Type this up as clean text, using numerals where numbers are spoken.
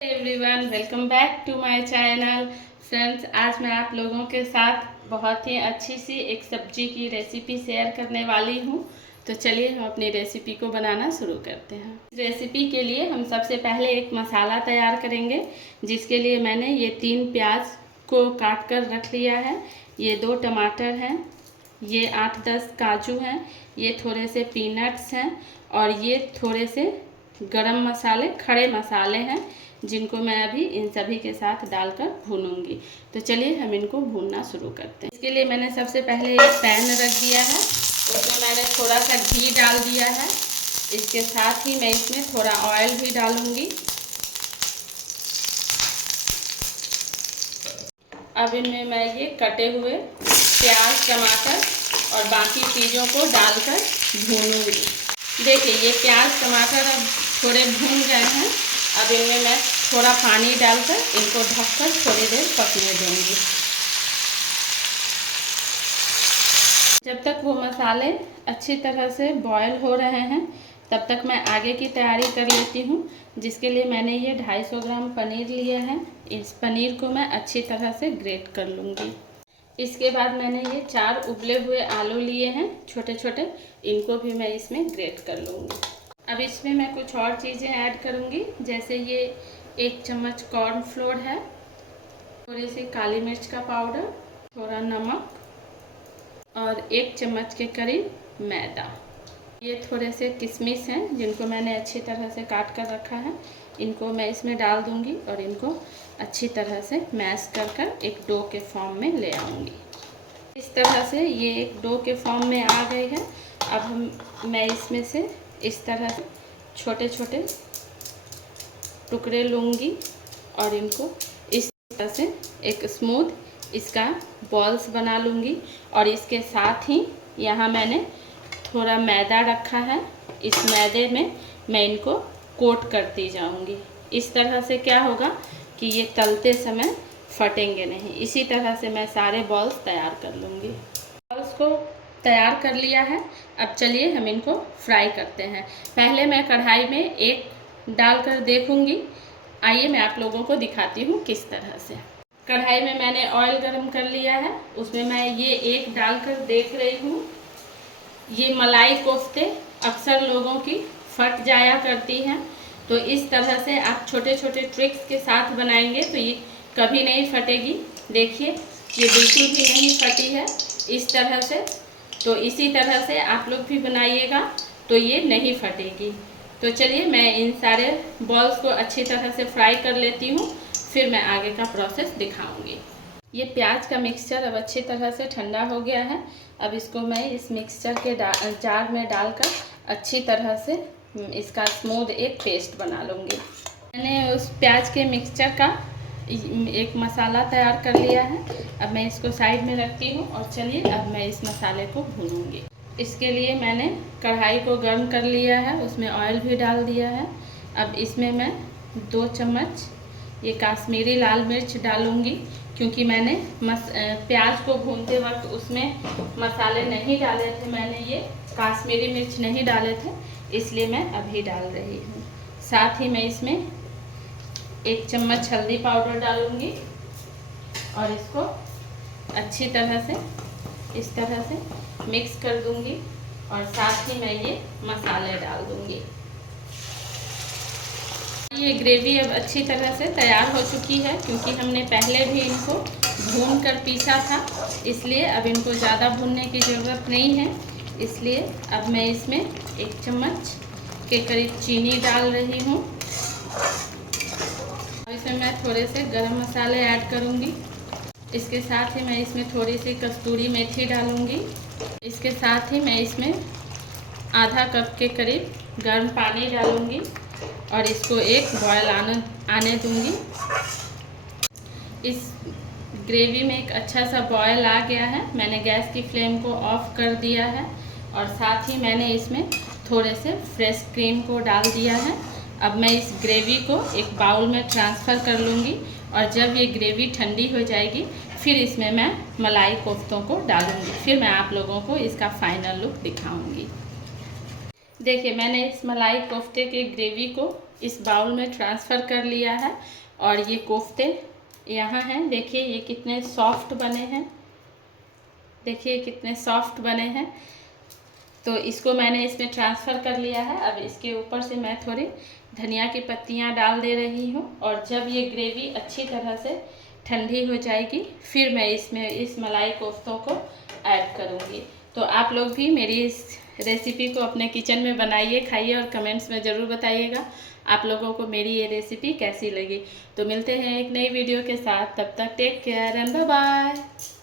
Everyone, welcome back to my channel. Friends, आज मैं आप लोगों के साथ बहुत ही अच्छी सी एक सब्जी की रेसिपी शेयर करने वाली हूँ। तो चलिए हम अपनी रेसिपी को बनाना शुरू करते हैं। इस रेसिपी के लिए हम सबसे पहले एक मसाला तैयार करेंगे, जिसके लिए मैंने ये 3 प्याज को काट कर रख लिया है, ये 2 टमाटर हैं, ये 8-10 काजू हैं, ये थोड़े से पीनट्स हैं और ये थोड़े से गरम मसाले, खड़े मसाले हैं, जिनको मैं अभी इन सभी के साथ डालकर भूनूंगी। तो चलिए हम इनको भूनना शुरू करते हैं। इसके लिए मैंने सबसे पहले एक पैन रख दिया है, उसमें मैंने थोड़ा सा घी डाल दिया है। इसके साथ ही मैं इसमें थोड़ा ऑयल भी डालूंगी। अब इनमें मैं ये कटे हुए प्याज, टमाटर और बाकी चीज़ों को डालकर भूनूंगी। देखिए, ये प्याज टमाटर अब थोड़े भून गए हैं। अब इनमें मैं थोड़ा पानी डालकर इनको ढककर थोड़ी देर पकने दूंगी। जब तक वो मसाले अच्छी तरह से बॉयल हो रहे हैं, तब तक मैं आगे की तैयारी कर लेती हूँ, जिसके लिए मैंने ये 250 ग्राम पनीर लिया है। इस पनीर को मैं अच्छी तरह से ग्रेट कर लूँगी। इसके बाद मैंने ये 4 उबले हुए आलू लिए हैं, छोटे छोटे, इनको भी मैं इसमें ग्रेट कर लूँगी। अब इसमें मैं कुछ और चीज़ें ऐड करूँगी, जैसे ये 1 चम्मच कॉर्नफ्लोर है, थोड़ी सी काली मिर्च का पाउडर, थोड़ा नमक और 1 चम्मच के करीब मैदा। ये थोड़े से किशमिश हैं, जिनको मैंने अच्छी तरह से काट कर रखा है। इनको मैं इसमें डाल दूँगी और इनको अच्छी तरह से मैश कर कर एक डो के फॉर्म में ले आऊँगी। इस तरह से ये एक डो के फॉर्म में आ गई है। अब मैं इसमें से इस तरह से छोटे छोटे टुकड़े लूँगी और इनको इस तरह से एक स्मूथ इसका बॉल्स बना लूँगी। और इसके साथ ही यहाँ मैंने थोड़ा मैदा रखा है, इस मैदे में मैं इनको कोट करती जाऊँगी। इस तरह से क्या होगा कि ये तलते समय फटेंगे नहीं। इसी तरह से मैं सारे बॉल्स तैयार कर लूँगी। बॉल्स को तैयार कर लिया है। अब चलिए हम इनको फ्राई करते हैं। पहले मैं कढ़ाई में एक डालकर देखूंगी। आइए मैं आप लोगों को दिखाती हूँ किस तरह से। कढ़ाई में मैंने ऑयल गरम कर लिया है, उसमें मैं ये एक डालकर देख रही हूँ। ये मलाई कोफ्ते अक्सर लोगों की फट जाया करती हैं, तो इस तरह से आप छोटे छोटे ट्रिक्स के साथ बनाएंगे तो ये कभी नहीं फटेगी। देखिए, ये बिल्कुल भी नहीं फटी है इस तरह से। तो इसी तरह से आप लोग भी बनाइएगा तो ये नहीं फटेगी। तो चलिए मैं इन सारे बॉल्स को अच्छी तरह से फ्राई कर लेती हूँ, फिर मैं आगे का प्रोसेस दिखाऊंगी। ये प्याज का मिक्सचर अब अच्छी तरह से ठंडा हो गया है। अब इसको मैं इस मिक्सचर के जार में डालकर अच्छी तरह से इसका स्मूथ एक पेस्ट बना लूँगी। मैंने उस प्याज के मिक्सचर का एक मसाला तैयार कर लिया है। अब मैं इसको साइड में रखती हूँ और चलिए अब मैं इस मसाले को भूनूंगी। इसके लिए मैंने कढ़ाई को गर्म कर लिया है, उसमें ऑयल भी डाल दिया है। अब इसमें मैं 2 चम्मच ये काश्मीरी लाल मिर्च डालूंगी, क्योंकि मैंने प्याज को भूनते वक्त उसमें मसाले नहीं डाले थे, मैंने ये काश्मीरी मिर्च नहीं डाले थे, इसलिए मैं अभी डाल रही हूँ। साथ ही मैं इसमें 1 चम्मच हल्दी पाउडर डालूंगी और इसको अच्छी तरह से इस तरह से मिक्स कर दूंगी और साथ ही मैं ये मसाले डाल दूंगी। ये ग्रेवी अब अच्छी तरह से तैयार हो चुकी है, क्योंकि हमने पहले भी इनको भून कर पीसा था, इसलिए अब इनको ज़्यादा भूनने की ज़रूरत नहीं है। इसलिए अब मैं इसमें 1 चम्मच के करीब चीनी डाल रही हूँ। इसमें मैं थोड़े से गरम मसाले ऐड करूँगी। इसके साथ ही मैं इसमें थोड़ी सी कस्तूरी मेथी डालूँगी। इसके साथ ही मैं इसमें आधा कप के करीब गर्म पानी डालूँगी और इसको एक बॉयल आने दूँगी। इस ग्रेवी में एक अच्छा सा बॉयल आ गया है। मैंने गैस की फ्लेम को ऑफ कर दिया है और साथ ही मैंने इसमें थोड़े से फ्रेश क्रीम को डाल दिया है। अब मैं इस ग्रेवी को एक बाउल में ट्रांसफ़र कर लूँगी और जब ये ग्रेवी ठंडी हो जाएगी, फिर इसमें मैं मलाई कोफ्तों को डालूँगी। फिर मैं आप लोगों को इसका फाइनल लुक दिखाऊँगी। देखिए मैंने इस मलाई कोफ्ते के ग्रेवी को इस बाउल में ट्रांसफ़र कर लिया है और ये कोफ्ते यहाँ हैं। देखिए ये कितने सॉफ्ट बने हैं, देखिए कितने सॉफ्ट बने हैं। तो इसको मैंने इसमें ट्रांसफ़र कर लिया है। अब इसके ऊपर से मैं थोड़ी धनिया की पत्तियाँ डाल दे रही हूँ और जब ये ग्रेवी अच्छी तरह से ठंडी हो जाएगी फिर मैं इसमें इस मलाई कोफ्तों को ऐड करूँगी। तो आप लोग भी मेरी इस रेसिपी को अपने किचन में बनाइए, खाइए और कमेंट्स में ज़रूर बताइएगा आप लोगों को मेरी ये रेसिपी कैसी लगी। तो मिलते हैं एक नई वीडियो के साथ, तब तक take care and bye bye.